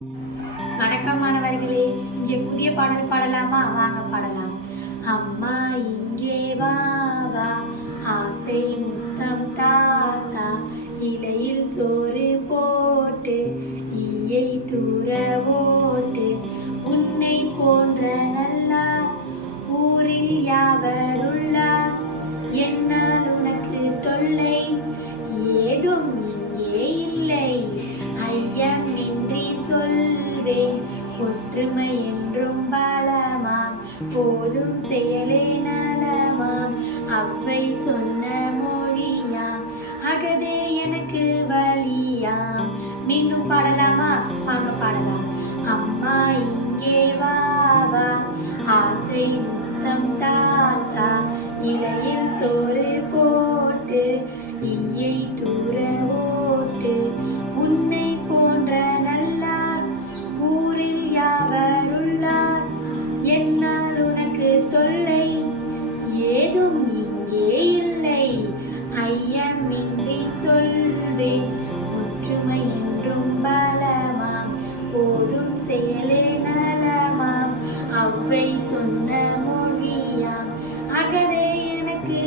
வணக்கம் மாணவர்களே, இங்கே புதிய பாடல் பாடலாமா? வாங்க பாடலாம். அம்மா இங்கே வா வா, ஆசை முத்தம் தாத்தா, இலையில் சோறு போட்டு ஈயை தூர ஓட்டு, உன்னை போன்ற நல்லார் ஊரில் யாவருள்ளார், என்னால் உனக்கு தொல்லை ஏதும் இங்கே இல்லை, ஐயமின்றி சொல்வேன், ஒற்றுமை என்றும் பலமாம், போதும் செயலே நலமாம், அவ்வை சொன்ன மொழியாம், அகதே எனக்கு வலியாம். மீண்டும் பாடலாமா? வாங்க பாடலாம். அம்மா இங்கே வா வா, ஆசை முத்தம் தாத்தா, இலையில் சோறு போட்டு ஈயை தூர ஓட்டு, உன்னை போன்ற நல்லார் ஊரில் யாவருள்ளார், என்னால் உனக்கு தொல்லை ஏதும் இங்கே இல்லை, ஐயமின்றி சொல்வேன், ஒற்றுமை என்றும் பலமாம், போதும் செயலே நலமாம், அவ்வை சொன்ன மொழியாம், அகதே எனக்கு